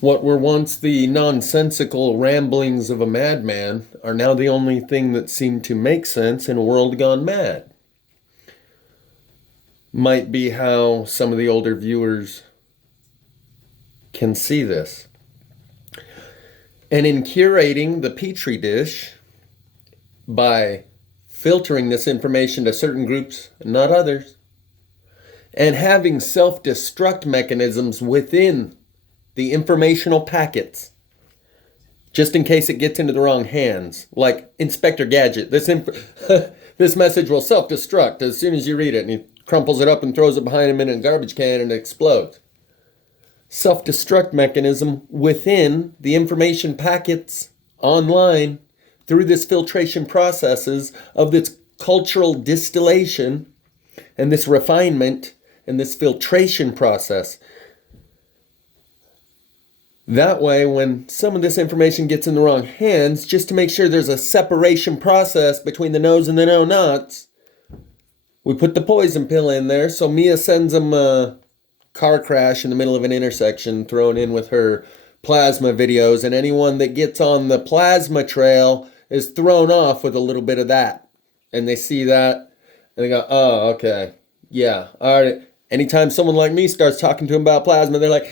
What were once the nonsensical ramblings of a madman are now the only thing that seem to make sense in a world gone mad. Might be how some of the older viewers can see this. And in curating the petri dish by filtering this information to certain groups and not others, and having self-destruct mechanisms within the informational packets, just in case it gets into the wrong hands, like Inspector Gadget. This message will self-destruct as soon as you read it, and he crumples it up and throws it behind him in a garbage can and it explodes. Self-destruct mechanism within the information packets online through this filtration processes of this cultural distillation and this refinement and this filtration process. That way, when some of this information gets in the wrong hands, just to make sure there's a separation process between the knows and the know-nots, we put the poison pill in there. So Mia sends them a car crash in the middle of an intersection thrown in with her plasma videos, and anyone that gets on the plasma trail is thrown off with a little bit of that. And they see that and they go, oh, okay. Yeah, all right. Anytime someone like me starts talking to them about plasma, they're like,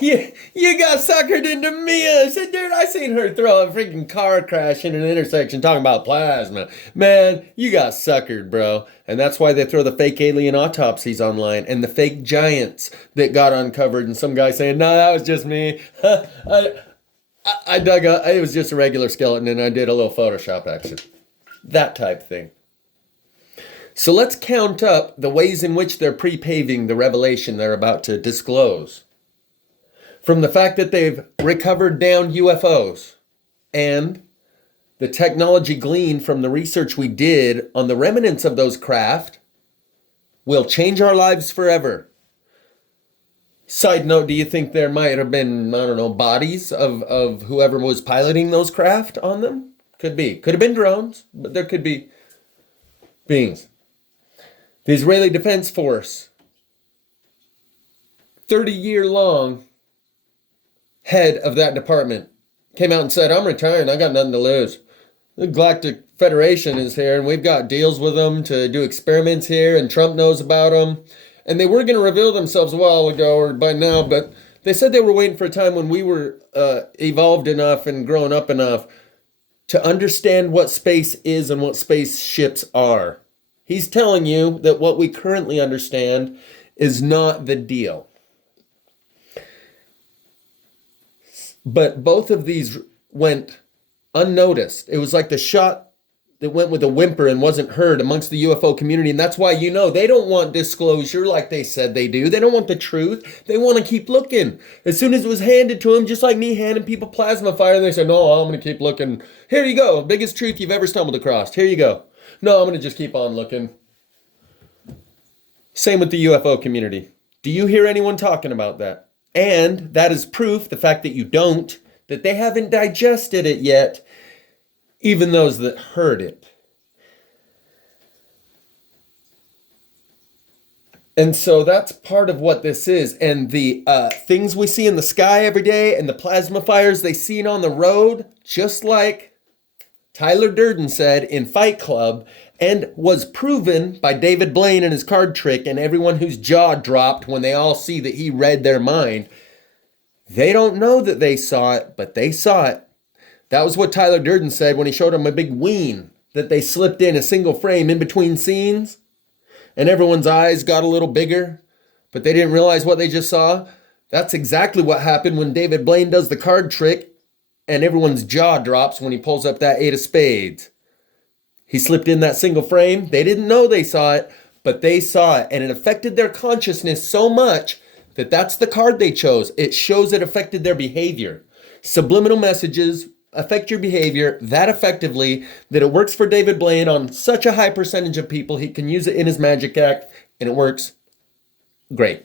you got suckered into Mia. I said, dude, I seen her throw a freaking car crash in an intersection talking about plasma. Man, you got suckered, bro. And that's why they throw the fake alien autopsies online and the fake giants that got uncovered, and some guy saying, no, that was just me. I dug up, it was just a regular skeleton and I did a little Photoshop action. That type thing. So let's count up the ways in which they're pre-paving the revelation they're about to disclose. From the fact that they've recovered downed UFOs and the technology gleaned from the research we did on the remnants of those craft will change our lives forever. Side note, do you think there might have been, I don't know, bodies of whoever was piloting those craft on them? Could be. Could have been drones, but there could be beings. The Israeli Defense Force, 30-year-long head of that department, came out and said, I'm retiring, I got nothing to lose. The Galactic Federation is here, and we've got deals with them to do experiments here, and Trump knows about them. And they were going to reveal themselves a while ago, or by now, but they said they were waiting for a time when we were evolved enough and grown up enough to understand what space is and what spaceships are. He's telling you that what we currently understand is not the deal. But both of these went unnoticed. It was like the shot that went with a whimper and wasn't heard amongst the UFO community. And that's why, they don't want disclosure like they said they do. They don't want the truth. They want to keep looking. As soon as it was handed to them, just like me handing people plasma fire, they said, no, I'm going to keep looking. Here you go. Biggest truth you've ever stumbled across. Here you go. No, I'm going to just keep on looking. Same with the UFO community. Do you hear anyone talking about that? And that is proof, the fact that you don't, that they haven't digested it yet, even those that heard it. And so that's part of what this is. And the things we see in the sky every day and the plasma fires they seen on the road, just like Tyler Durden said in Fight Club, and was proven by David Blaine and his card trick and everyone whose jaw dropped when they all see that he read their mind. They don't know that they saw it, but they saw it. That was what Tyler Durden said when he showed them a big ween that they slipped in a single frame in between scenes, and everyone's eyes got a little bigger, but they didn't realize what they just saw. That's exactly what happened when David Blaine does the card trick and everyone's jaw drops when he pulls up that 8 of spades. He slipped in that single frame. They didn't know they saw it, but they saw it. And it affected their consciousness so much that that's the card they chose. It shows it affected their behavior. Subliminal messages affect your behavior that effectively that it works for David Blaine on such a high percentage of people. He can use it in his magic act, and it works great.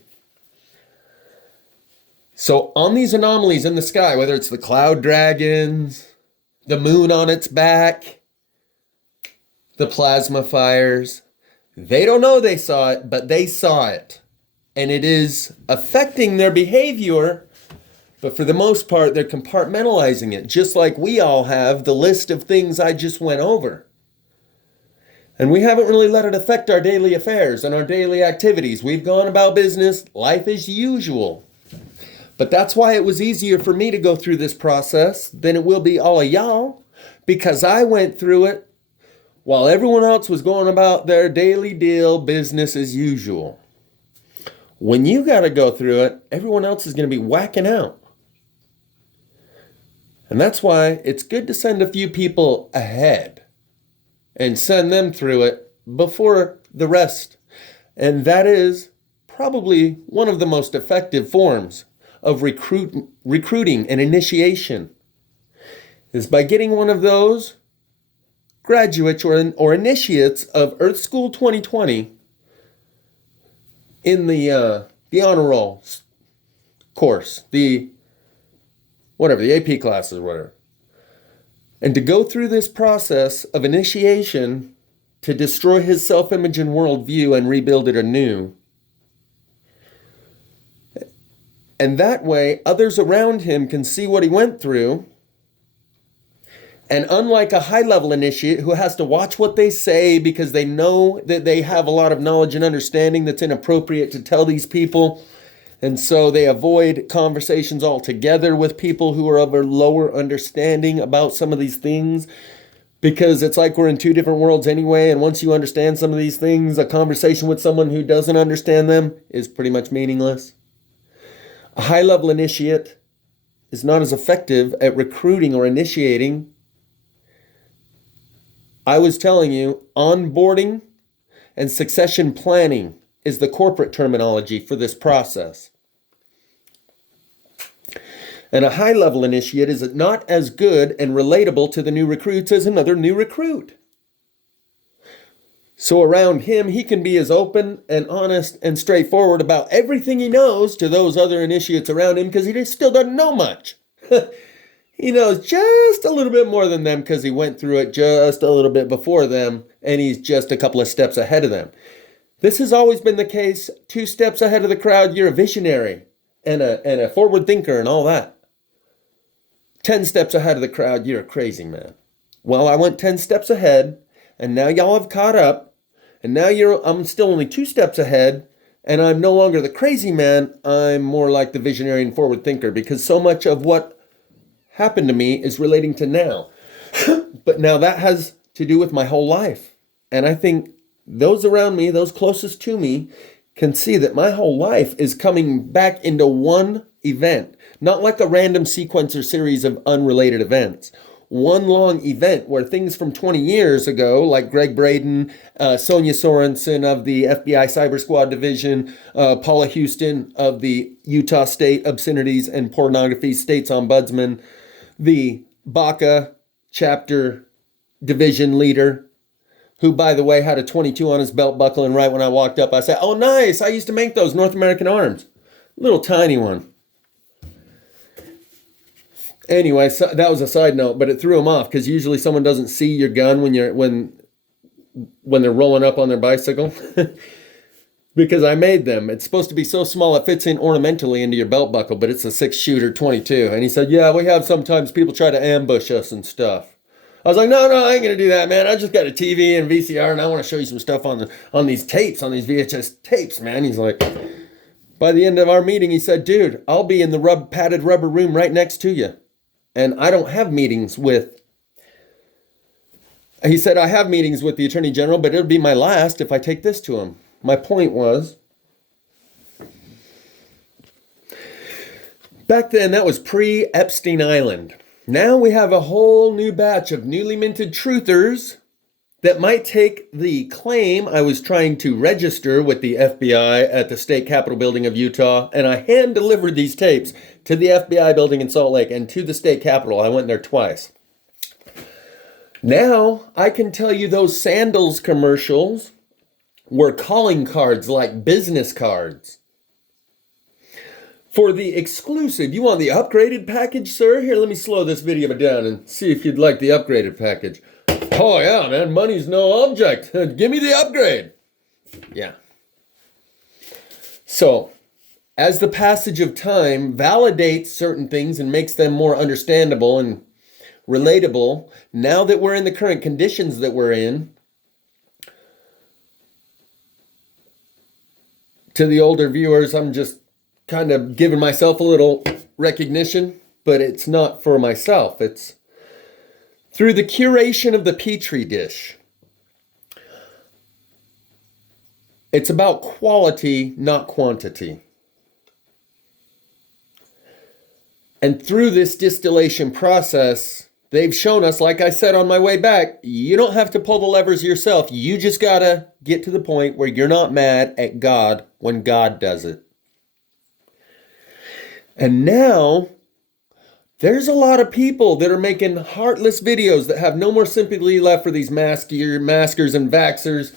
So on these anomalies in the sky, whether it's the cloud dragons, the moon on its back, the plasma fires, they don't know they saw it, but they saw it. And it is affecting their behavior But for the most part, they're compartmentalizing it, just like we all have the list of things I just went over. And we haven't really let it affect our daily affairs and our daily activities. We've gone about business, life as usual. But that's why it was easier for me to go through this process than it will be all of y'all, because I went through it while everyone else was going about their daily deal, business as usual. When you got to go through it, everyone else is going to be whacking out. And that's why it's good to send a few people ahead and send them through it before the rest. And that is probably one of the most effective forms of recruiting and initiation, is by getting one of those graduates or initiates of Earth School 2020 in the honor roll course, the AP classes, whatever. And to go through this process of initiation to destroy his self-image and worldview and rebuild it anew. And that way, others around him can see what he went through. And unlike a high-level initiate who has to watch what they say because they know that they have a lot of knowledge and understanding that's inappropriate to tell these people, and so they avoid conversations altogether with people who are of a lower understanding about some of these things, because it's like we're in two different worlds anyway, and once you understand some of these things, a conversation with someone who doesn't understand them is pretty much meaningless. A high-level initiate is not as effective at recruiting or initiating. I was telling you, onboarding and succession planning is the corporate terminology for this process. And a high-level initiate is not as good and relatable to the new recruits as another new recruit. So around him, he can be as open and honest and straightforward about everything he knows to those other initiates around him, because he still doesn't know much. He knows just a little bit more than them because he went through it just a little bit before them, and he's just a couple of steps ahead of them. This has always been the case. 2 steps ahead of the crowd, you're a visionary and a forward thinker and all that. 10 steps ahead of the crowd, you're a crazy man. Well, I went 10 steps ahead, and now y'all have caught up, and now I'm still only 2 steps ahead, and I'm no longer the crazy man. I'm more like the visionary and forward thinker, because so much of what happened to me is relating to now. But now that has to do with my whole life. And I think those around me, those closest to me, can see that my whole life is coming back into one event, not like a random sequence or series of unrelated events. One long event where things from 20 years ago, like Greg Braden, Sonia Sorensen of the FBI Cyber Squad Division, Paula Houston of the Utah State Obscenities and Pornography State's Ombudsman, the BACA chapter division leader, who, by the way, had a 22 on his belt buckle, and right when I walked up, I said, "Oh, nice, I used to make those, North American Arms." Little tiny one. Anyway, so that was a side note, but it threw him off, because usually someone doesn't see your gun when they're rolling up on their bicycle. Because I made them. It's supposed to be so small it fits in ornamentally into your belt buckle, but it's a 6-shooter 22. And he said, "Yeah, we have sometimes people try to ambush us and stuff." I was like, no, I ain't gonna do that, man. I just got a TV and VCR, and I want to show you some stuff on these tapes, on these VHS tapes, man. He's like, by the end of our meeting, he said, "Dude, I'll be in the padded rubber room right next to you. And I don't have meetings with," he said, "I have meetings with the Attorney General, but it'll be my last if I take this to him." My point was, back then that was pre-Epstein Island. Now we have a whole new batch of newly minted truthers that might take the claim I was trying to register with the FBI at the State Capitol building of Utah, and I hand-delivered these tapes to the FBI building in Salt Lake and to the State Capitol. I went there twice. Now I can tell you those sandals commercials were calling cards, like business cards. For the exclusive, you want the upgraded package, sir? Here, let me slow this video down and see if you'd like the upgraded package. Oh yeah, man, money's no object. Give me the upgrade. Yeah. So, as the passage of time validates certain things and makes them more understandable and relatable, now that we're in the current conditions that we're in, to the older viewers, I'm just kind of giving myself a little recognition, but it's not for myself. It's through the curation of the petri dish. It's about quality, not quantity. And through this distillation process, they've shown us, like I said on my way back, you don't have to pull the levers yourself. You just gotta get to the point where you're not mad at God when God does it. And now, there's a lot of people that are making heartless videos that have no more sympathy left for these maskers and vaxxers.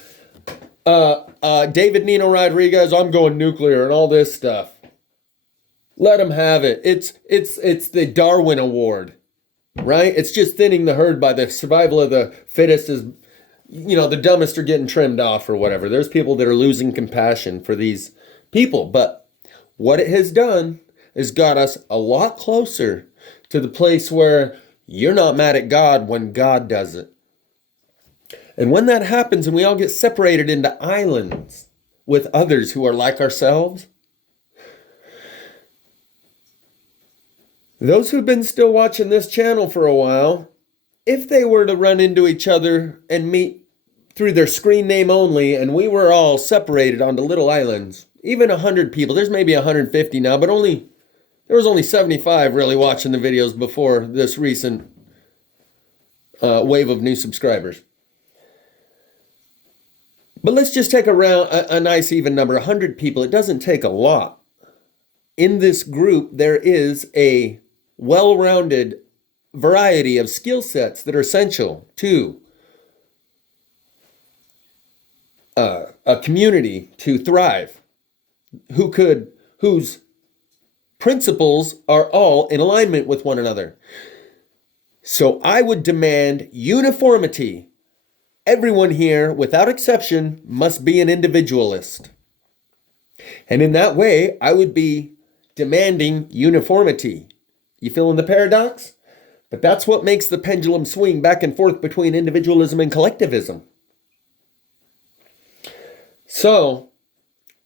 David Nino Rodriguez, I'm going nuclear and all this stuff. Let them have it. It's the Darwin Award, right? It's just thinning the herd by the survival of the fittest is, the dumbest are getting trimmed off or whatever. There's people that are losing compassion for these people. But what it has done is got us a lot closer to the place where you're not mad at God when God does it. And when that happens and we all get separated into islands with others who are like ourselves, those who've been still watching this channel for a while, if they were to run into each other and meet through their screen name only, and we were all separated onto little islands, even 100 people, there's maybe 150 now, but there was only 75 really watching the videos before this recent wave of new subscribers. But let's just take a nice even number, 100 people. It doesn't take a lot. In this group, there is a well-rounded variety of skill sets that are essential to a community to thrive, whose principles are all in alignment with one another. So I would demand uniformity. Everyone here, without exception, must be an individualist. And in that way, I would be demanding uniformity. You feeling the paradox? But that's what makes the pendulum swing back and forth between individualism and collectivism. So,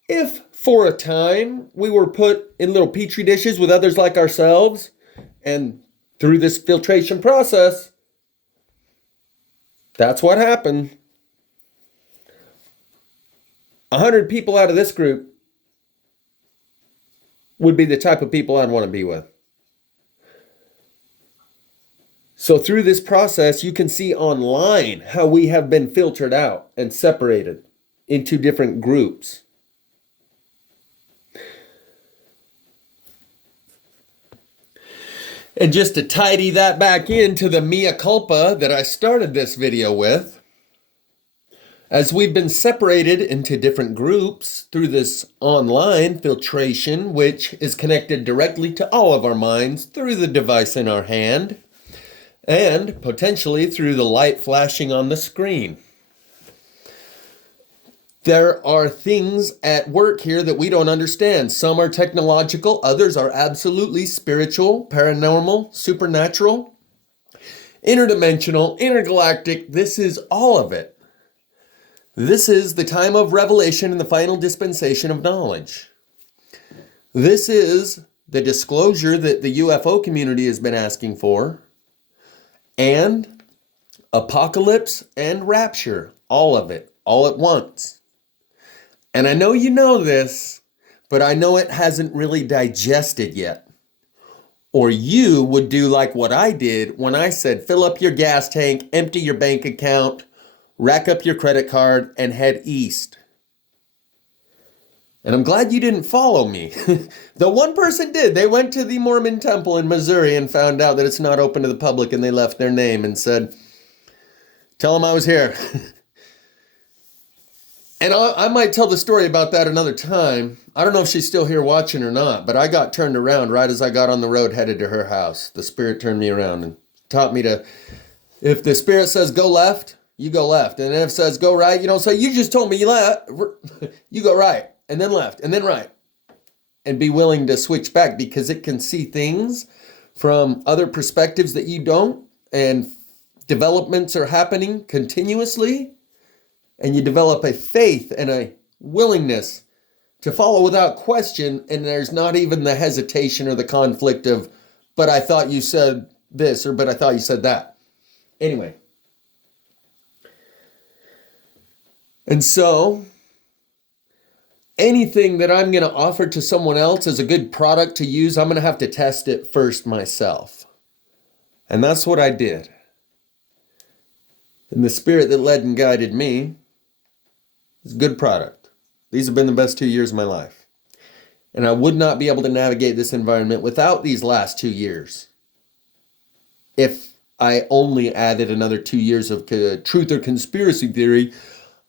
if for a time we were put in little petri dishes with others like ourselves, and through this filtration process, that's what happened. 100 people out of this group would be the type of people I'd want to be with. So through this process, you can see online how we have been filtered out and separated into different groups. And just to tidy that back into the mea culpa that I started this video with, as we've been separated into different groups through this online filtration, which is connected directly to all of our minds through the device in our hand, and potentially through the light flashing on the screen. There are things at work here that we don't understand. Some are technological, others are absolutely spiritual, paranormal, supernatural, interdimensional, intergalactic. This is all of it. This is the time of revelation and the final dispensation of knowledge. This is the disclosure that the UFO community has been asking for, and apocalypse and rapture, all of it, all at once. And I know you know this, but I know it hasn't really digested yet. Or you would do like what I did when I said, fill up your gas tank, empty your bank account, rack up your credit card, and head east. And I'm glad you didn't follow me. The one person did. They went to the Mormon temple in Missouri and found out that it's not open to the public, and they left their name and said, tell them I was here. And I might tell the story about that another time. I don't know if she's still here watching or not, but I got turned around right as I got on the road headed to her house. The Spirit turned me around and taught me to, if the Spirit says go left, you go left. And if it says go right, you don't say, you just told me you left. You go right, and then left, and then right. and be willing to switch back, because it can see things from other perspectives that you don't, and developments are happening continuously, and you develop a faith and a willingness to follow without question, and there's not even the hesitation or the conflict of, but I thought you said this, or but I thought you said that. Anyway. And so, anything that I'm going to offer to someone else as a good product to use, I'm going to have to test it first myself. And that's what I did. And the spirit that led and guided me is a good product. These have been the best 2 years of my life. And I would not be able to navigate this environment without these last 2 years. If I only added another 2 years of truth or conspiracy theory,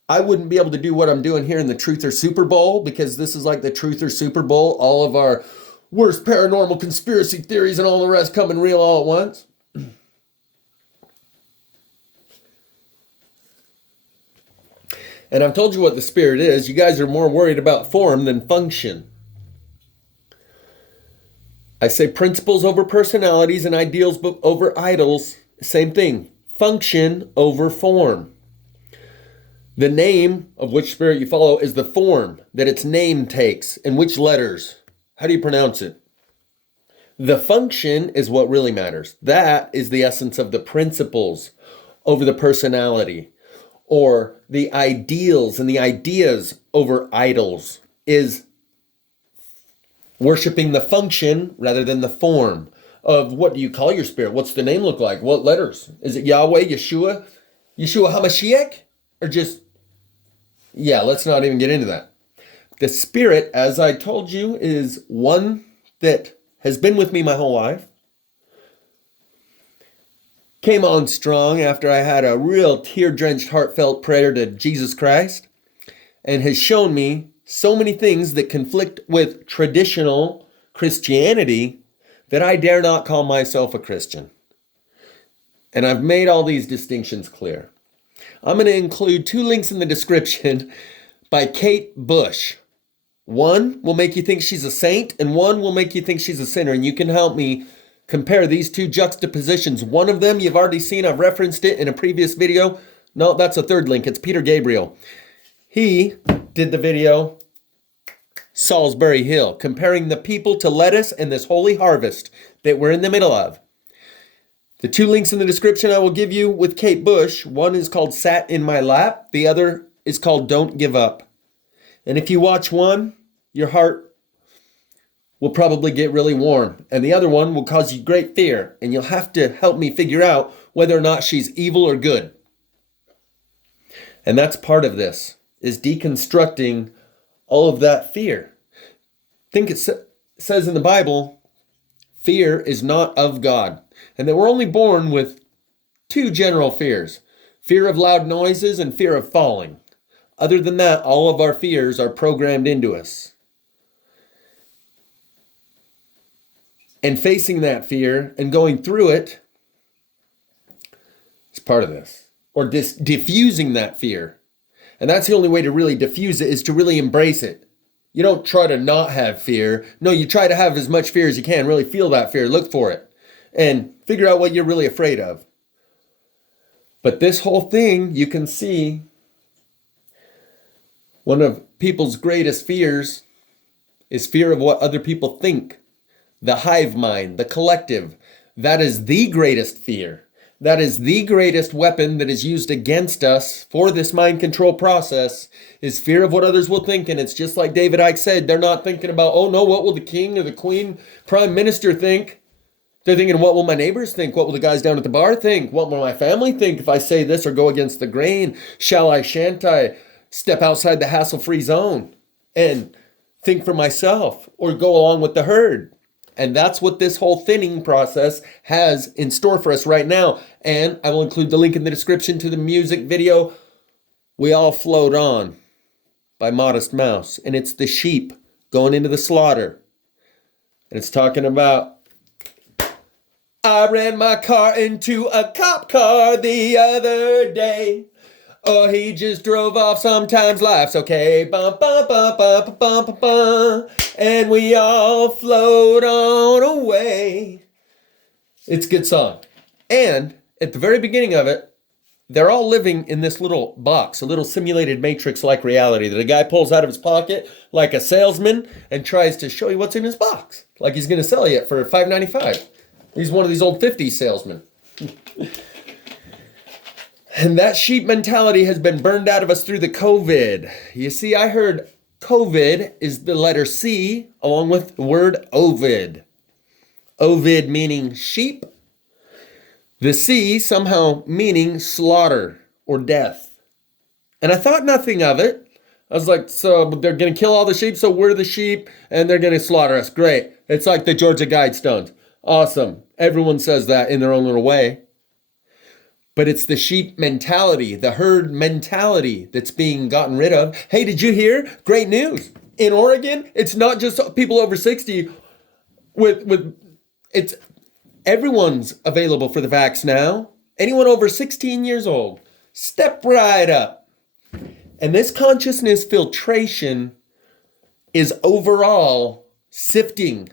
I wouldn't be able to do what I'm doing here in the Truth or Super Bowl, because this is like the Truth or Super Bowl. All of our worst paranormal conspiracy theories and all the rest coming real all at once. And I've told you what the spirit is. You guys are more worried about form than function. I say principles over personalities and ideals over idols. Same thing. Function over form. The name of which spirit you follow is the form that its name takes, and which letters. How do you pronounce it? The function is what really matters. That is the essence of the principles over the personality, or the ideals and the ideas over idols, is worshiping the function rather than the form of what do you call your spirit? What's the name look like? What letters? Is it Yahweh, Yeshua HaMashiach? Or just, yeah, let's not even get into that. The spirit, as I told you, is one that has been with me my whole life. Came on strong after I had a real tear-drenched, heartfelt prayer to Jesus Christ, and has shown me so many things that conflict with traditional Christianity that I dare not call myself a Christian. And I've made all these distinctions clear. I'm going to include 2 links in the description by Kate Bush. One will make you think she's a saint, and one will make you think she's a sinner. And you can help me compare these 2 juxtapositions. One of them you've already seen. I've referenced it in a previous video. No, that's a 3rd link. It's Peter Gabriel. He did the video Solsbury Hill, comparing the people to lettuce and this holy harvest that we're in the middle of. The 2 links in the description I will give you with Kate Bush. One is called Sat in My Lap. The other is called Don't Give Up. And if you watch one, your heart will probably get really warm. And the other one will cause you great fear. And you'll have to help me figure out whether or not she's evil or good. And that's part of this, is deconstructing all of that fear. I think it says in the Bible, fear is not of God. And that we're only born with 2 general fears. Fear of loud noises and fear of falling. Other than that, all of our fears are programmed into us. And facing that fear and going through it is part of this. Or diffusing that fear. And that's the only way to really diffuse it, is to really embrace it. You don't try to not have fear. No, you try to have as much fear as you can. Really feel that fear. Look for it. And figure out what you're really afraid of. But this whole thing, you can see, one of people's greatest fears is fear of what other people think. The hive mind, the collective. That is the greatest fear. That is the greatest weapon that is used against us for this mind control process, is fear of what others will think. And it's just like David Icke said, they're not thinking about, oh no, what will the king or the queen, prime minister think? They're thinking, what will my neighbors think? What will the guys down at the bar think? What will my family think if I say this or go against the grain? Shall I, shan't I? Step outside the hassle-free zone and think for myself, or go along with the herd. And that's what this whole thinning process has in store for us right now. And I will include the link in the description to the music video, We All Float On, by Modest Mouse. And it's the sheep going into the slaughter. And it's talking about, I ran my car into a cop car the other day. Oh, he just drove off, sometimes life's okay. Bum, bum, bum, bum, bum, bum, bum. And we all float on away. It's a good song. And at the very beginning of it, they're all living in this little box, a little simulated matrix-like reality that a guy pulls out of his pocket like a salesman and tries to show you what's in his box. Like he's going to sell you it for $5.95. He's one of these old 50s salesmen. And that sheep mentality has been burned out of us through the COVID. You see, I heard COVID is the letter C along with the word Ovid. Ovid meaning sheep. The C somehow meaning slaughter or death. And I thought nothing of it. I was like, so they're going to kill all the sheep, so we're the sheep, and they're going to slaughter us. Great. It's like the Georgia Guidestones. Awesome. Everyone says that in their own little way. But it's the sheep mentality, the herd mentality that's being gotten rid of. Hey, did you hear? Great news. In Oregon, it's not just people over 60 it's everyone's available for the vax now. Anyone over 16 years old. Step right up. And this consciousness filtration is overall sifting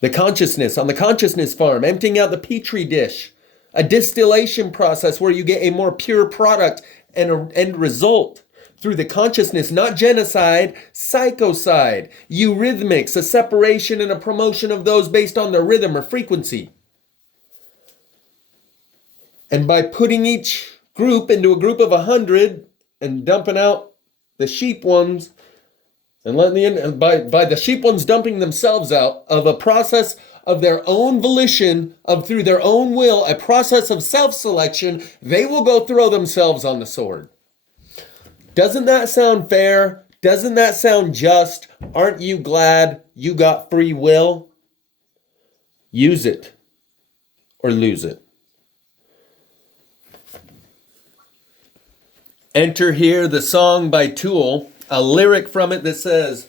the consciousness on the consciousness farm, emptying out the petri dish. A distillation process where you get a more pure product and an end result through the consciousness, not genocide, psychocide, eurythmics, a separation and a promotion of those based on their rhythm or frequency. And by putting each group into a group of 100 and dumping out the sheep ones, and letting by the sheep ones dumping themselves out of a process of their own volition, of through their own will, a process of self-selection, they will go throw themselves on the sword. Doesn't that sound fair? Doesn't that sound just? Aren't you glad you got free will? Use it or lose it. Enter here the song by Tool, a lyric from it that says,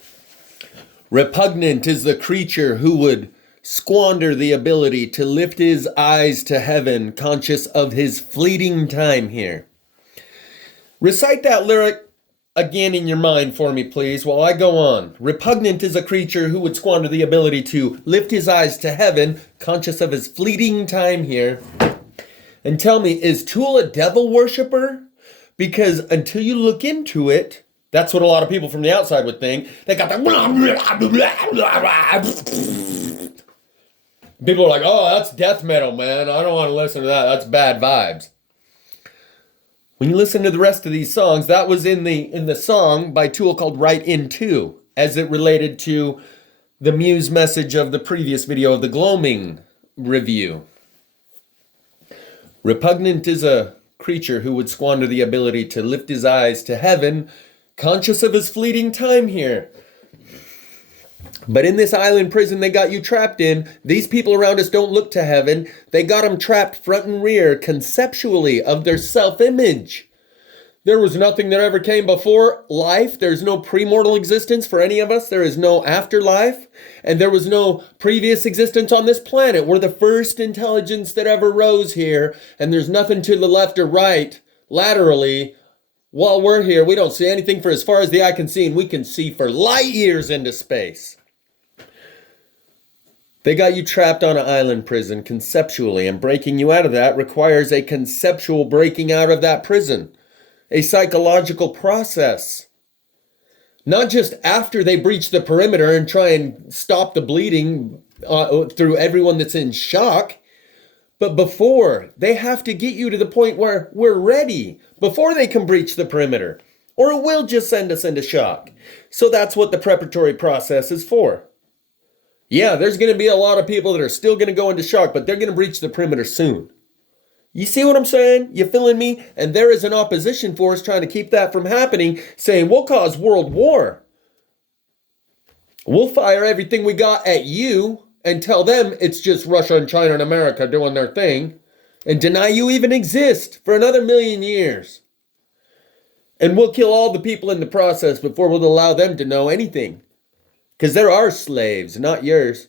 repugnant is the creature who would squander the ability to lift his eyes to heaven, conscious of his fleeting time here. Recite that lyric again in your mind for me, please, while I go on. Repugnant is a creature who would squander the ability to lift his eyes to heaven, conscious of his fleeting time here. And tell me, is Tool a devil worshiper? Because until you look into it, that's what a lot of people from the outside would think. They got the... People are like, oh, that's death metal, man. I don't want to listen to that. That's bad vibes. When you listen to the rest of these songs, that was in the song by Tool called Right Into, as it related to the Muse message of the previous video of the Gloaming review. Repugnant is a creature who would squander the ability to lift his eyes to heaven, conscious of his fleeting time here. But in this island prison they got you trapped in, these people around us don't look to heaven. They got them trapped front and rear, conceptually, of their self-image. There was nothing that ever came before life. There's no premortal existence for any of us. There is no afterlife. And there was no previous existence on this planet. We're the first intelligence that ever rose here. And there's nothing to the left or right, laterally. While we're here, we don't see anything for as far as the eye can see, and we can see for light years into space. They got you trapped on an island prison conceptually, and breaking you out of that requires a conceptual breaking out of that prison. A psychological process. Not just after they breach the perimeter and try and stop the bleeding through everyone that's in shock, but before. They have to get you to the point where we're ready before they can breach the perimeter, or it will just send us into shock. So that's what the preparatory process is for. Yeah, there's going to be a lot of people that are still going to go into shock, but they're going to breach the perimeter soon. You see what I'm saying? You feeling me? And there is an opposition force trying to keep that from happening, saying we'll cause world war. We'll fire everything we got at you and tell them it's just Russia and China and America doing their thing, and deny you even exist for another 1,000,000 years. And we'll kill all the people in the process before we'll allow them to know anything. Because they're our slaves, not yours.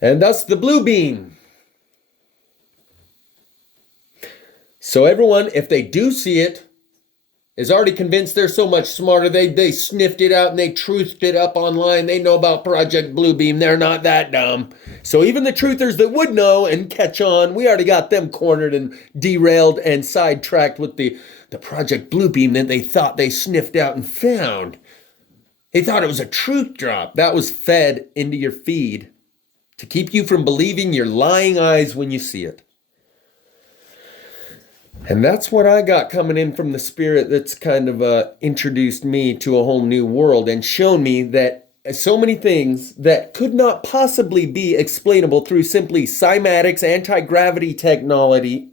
And thus the blue beam. So everyone, if they do see it, is already convinced they're so much smarter. They sniffed it out and they truthed it up online. They know about Project Bluebeam. They're not that dumb. So even the truthers that would know and catch on, we already got them cornered and derailed and sidetracked with the Project Bluebeam that they thought they sniffed out and found. They thought it was a truth drop. That was fed into your feed to keep you from believing your lying eyes when you see it. And that's what I got coming in from the Spirit that's kind of introduced me to a whole new world and shown me that so many things that could not possibly be explainable through simply cymatics, anti-gravity technology,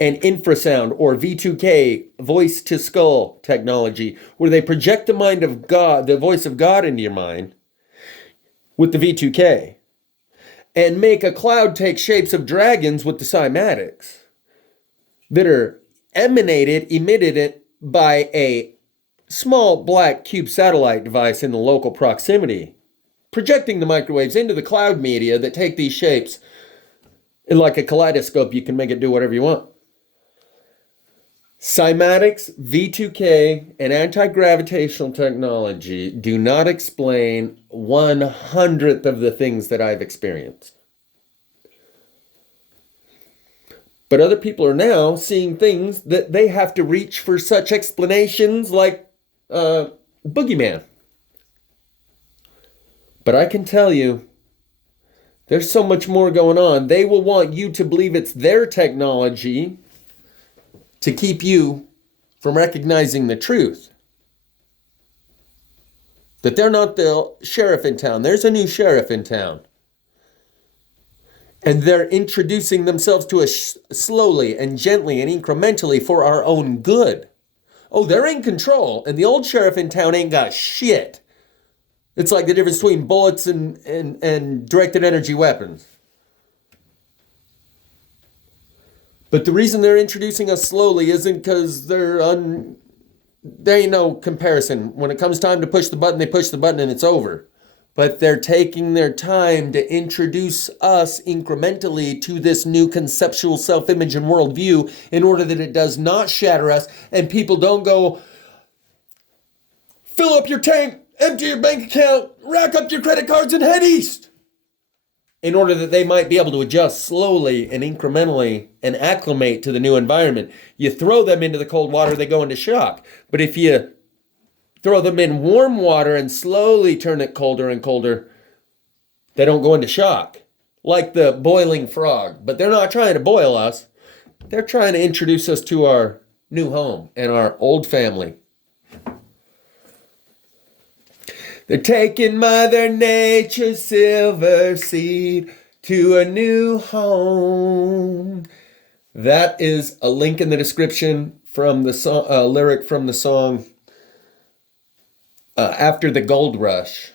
and infrasound or V2K, voice to skull technology, where they project the mind of God, the voice of God into your mind with the V2K, and make a cloud take shapes of dragons with the cymatics that are emitted by a small black cube satellite device in the local proximity, projecting the microwaves into the cloud media that take these shapes. And like a kaleidoscope, you can make it do whatever you want. Cymatics, V2K, and anti-gravitational technology do not explain 1/100th of the things that I've experienced. But other people are now seeing things that they have to reach for such explanations like boogeyman. But I can tell you, there's so much more going on. They will want you to believe it's their technology to keep you from recognizing the truth. That they're not the sheriff in town. There's a new sheriff in town. And they're introducing themselves to us slowly and gently and incrementally for our own good. Oh, they're in control, and the old sheriff in town ain't got shit. It's like the difference between bullets and directed energy weapons. But the reason they're introducing us slowly isn't because there ain't no comparison. When it comes time to push the button, they push the button and it's over. But they're taking their time to introduce us incrementally to this new conceptual self-image and worldview in order that it does not shatter us and people don't go, fill up your tank, empty your bank account, rack up your credit cards and head east. In order that they might be able to adjust slowly and incrementally and acclimate to the new environment. You throw them into the cold water, they go into shock. But if you throw them in warm water and slowly turn it colder and colder, they don't go into shock. Like the boiling frog. But they're not trying to boil us. They're trying to introduce us to our new home and our old family. They're taking Mother Nature's silver seed to a new home. That is a link in the description from the song, lyric from the song After the Gold Rush.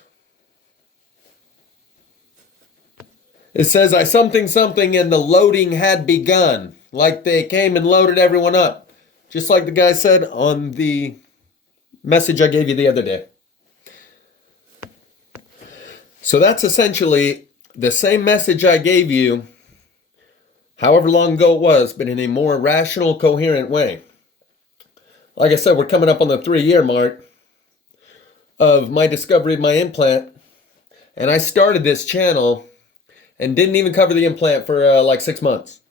It says, I something and the loading had begun. Like they came and loaded everyone up. Just like the guy said on the message I gave you the other day. So that's essentially the same message I gave you, however long ago it was, but in a more rational, coherent way. Like I said, we're coming up on the 3-year mark of my discovery of my implant. And I started this channel and didn't even cover the implant for like 6 months.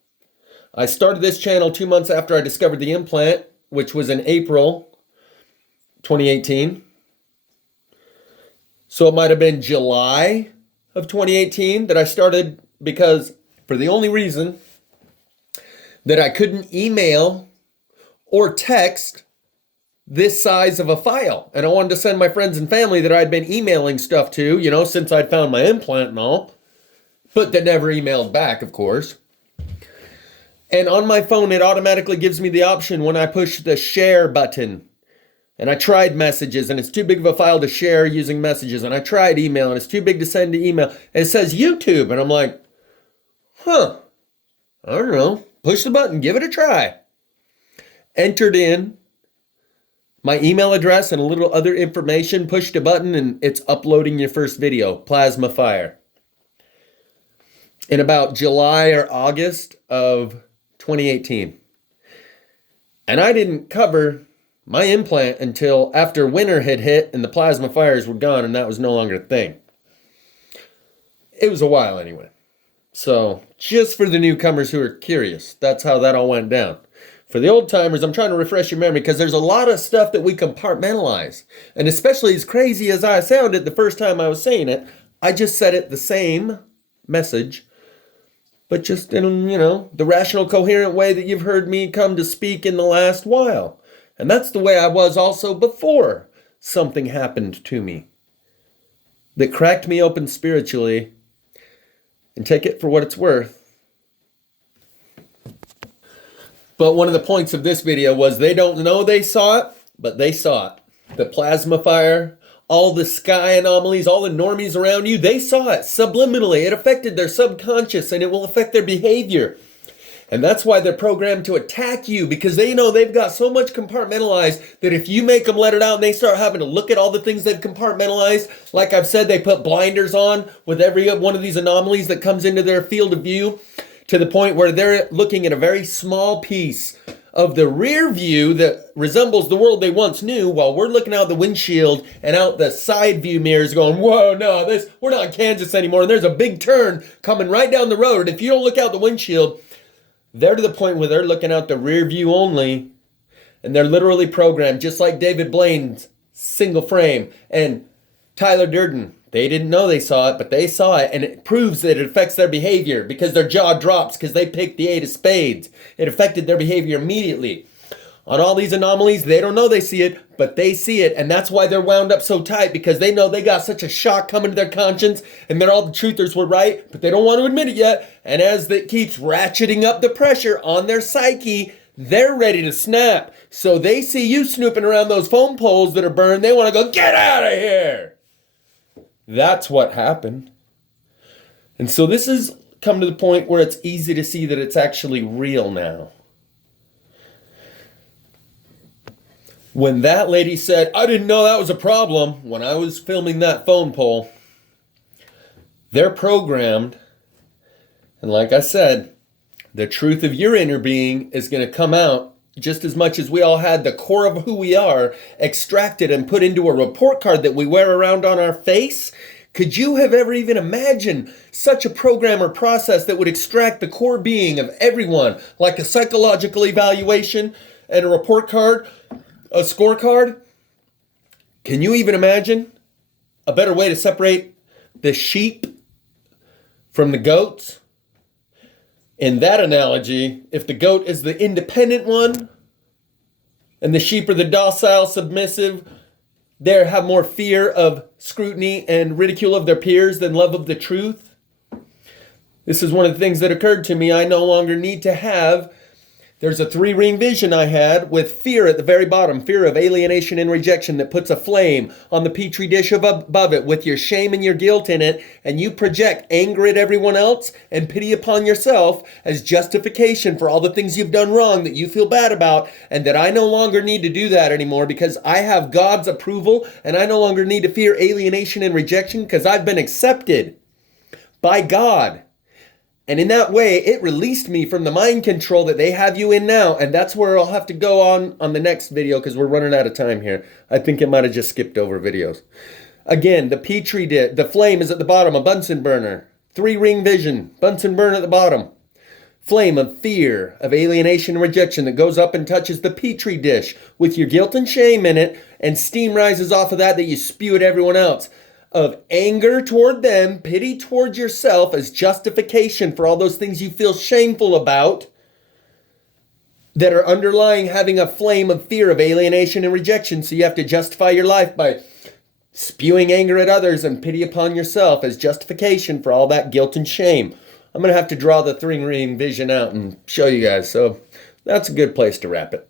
I started this channel 2 months after I discovered the implant, which was in April 2018. So it might have been July of 2018 that I started, because for the only reason that I couldn't email or text this size of a file. And I wanted to send my friends and family that I'd been emailing stuff to, since I'd found my implant and all, but that never emailed back, of course. And on my phone, it automatically gives me the option when I push the share button. And I tried messages, and it's too big of a file to share using messages. And I tried email, and it's too big to send to email. And it says YouTube, and I'm like, I don't know. Push the button, give it a try. Entered in my email address and a little other information, pushed a button, and it's uploading your first video, Plasma Fire. In about July or August of 2018. And I didn't cover my implant until after winter had hit and the plasma fires were gone and that was no longer a thing. It was a while anyway. So, just for the newcomers who are curious, that's how that all went down. For the old timers, I'm trying to refresh your memory because there's a lot of stuff that we compartmentalize. And especially as crazy as I sounded the first time I was saying it, I just said it the same message, but just in, the rational, coherent way that you've heard me come to speak in the last while. And that's the way I was also before something happened to me that cracked me open spiritually. And take it for what it's worth. But one of the points of this video was they don't know they saw it, but they saw it. The plasma fire, all the sky anomalies, all the normies around you, they saw it subliminally. It affected their subconscious and it will affect their behavior. And that's why they're programmed to attack you, because they know they've got so much compartmentalized that if you make them let it out and they start having to look at all the things they've compartmentalized, like I've said, they put blinders on with every one of these anomalies that comes into their field of view, to the point where they're looking at a very small piece of the rear view that resembles the world they once knew, while we're looking out the windshield and out the side view mirrors going, whoa, no, we're not in Kansas anymore, and there's a big turn coming right down the road. If you don't look out the windshield, they're to the point where they're looking out the rear view only, and they're literally programmed, just like David Blaine's single frame and Tyler Durden. They didn't know they saw it, but they saw it, and it proves that it affects their behavior because their jaw drops because they picked the 8 of spades. It affected their behavior immediately. On all these anomalies, they don't know they see it, but they see it, and that's why they're wound up so tight, because they know they got such a shock coming to their conscience, and that all the truthers were right, but they don't want to admit it yet, and as it keeps ratcheting up the pressure on their psyche, they're ready to snap. So they see you snooping around those phone poles that are burned, they want to go, get out of here! That's what happened. And so this has come to the point where it's easy to see that it's actually real now. When that lady said, I didn't know that was a problem when I was filming that phone pole, they're programmed. And like I said, the truth of your inner being is going to come out just as much as we all had the core of who we are extracted and put into a report card that we wear around on our face. Could you have ever even imagined such a program or process that would extract the core being of everyone, like a psychological evaluation and a report card? A scorecard? Can you even imagine a better way to separate the sheep from the goats? In that analogy, if the goat is the independent one and the sheep are the docile, submissive, they have more fear of scrutiny and ridicule of their peers than love of the truth. This is one of the things that occurred to me. I no longer need to have. There's a 3-ring vision I had with fear at the very bottom, fear of alienation and rejection that puts a flame on the petri dish above it with your shame and your guilt in it, and you project anger at everyone else and pity upon yourself as justification for all the things you've done wrong that you feel bad about, and that I no longer need to do that anymore because I have God's approval, and I no longer need to fear alienation and rejection because I've been accepted by God. And in that way, it released me from the mind control that they have you in now. And that's where I'll have to go on the next video because we're running out of time here. I think it might have just skipped over videos. Again, the petri dish, the flame is at the bottom, a Bunsen burner. 3-ring vision, Bunsen burner at the bottom. Flame of fear, of alienation and rejection that goes up and touches the petri dish with your guilt and shame in it. And steam rises off of that you spew at everyone else. Of anger toward them, pity toward yourself as justification for all those things you feel shameful about that are underlying having a flame of fear of alienation and rejection. So you have to justify your life by spewing anger at others and pity upon yourself as justification for all that guilt and shame. I'm going to have to draw the 3-ring vision out and show you guys. So that's a good place to wrap it.